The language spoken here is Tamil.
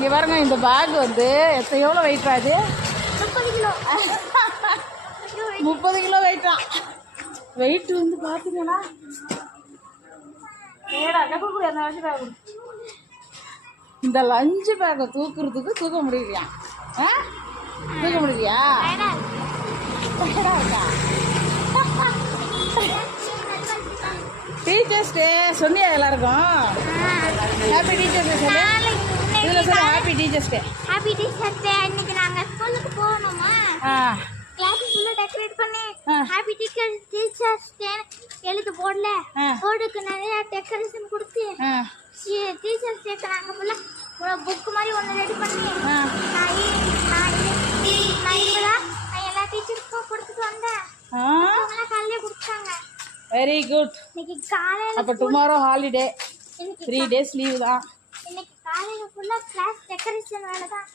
இங்கே பாருங்க, இந்த பேக் வந்து எவ்வளோ வெயிட் ஆகுது? 30 கிலோ. 30 கிலோ வெயிட்டா? வெயிட் வந்து பார்த்தீங்கன்னா இந்த லஞ்சு பேக்கை தூக்குறதுக்கு தூக்க முடியலையா? தூக்க முடியலையா? இருக்கா? டீச்சர்ஸ் டே சொன்னியா எல்லாருக்கும்? ஹாப்பி டீச்சர்ஸ் டே சொல்லு. இதில் சொல்லு happy teachers day. Happy teachers day. இன்னைக்கு நாங்கள் ஸ்கூலுக்கு போகணுமா? கிளாஸ் ஃபுல்லாக டெக்கரேட் பண்ணி ஹாப்பி டீச்சர்ஸ் டே எழுத்து போடல. போர்டுக்கு நிறைய டெக்கரேஷன் கொடுத்து டீச்சர்ஸ் டேக்கு நாங்கள் ஃபுல்லாக புக்கு மாதிரி ஒன்று ரெடி பண்ணி நான் எல்லா டீச்சருக்கும் கொடுத்துட்டு வந்தேன். காலையிலே கொடுத்தாங்க. Very good. இன்னைக்கு காலையில் அப்போ டுமாரோ ஹாலிடே, 3 days லீவ் தான். இன்னைக்கு காலையில் ஃபுல்லாக கிளாஸ் டெக்கரேஷன் வேலை தான்.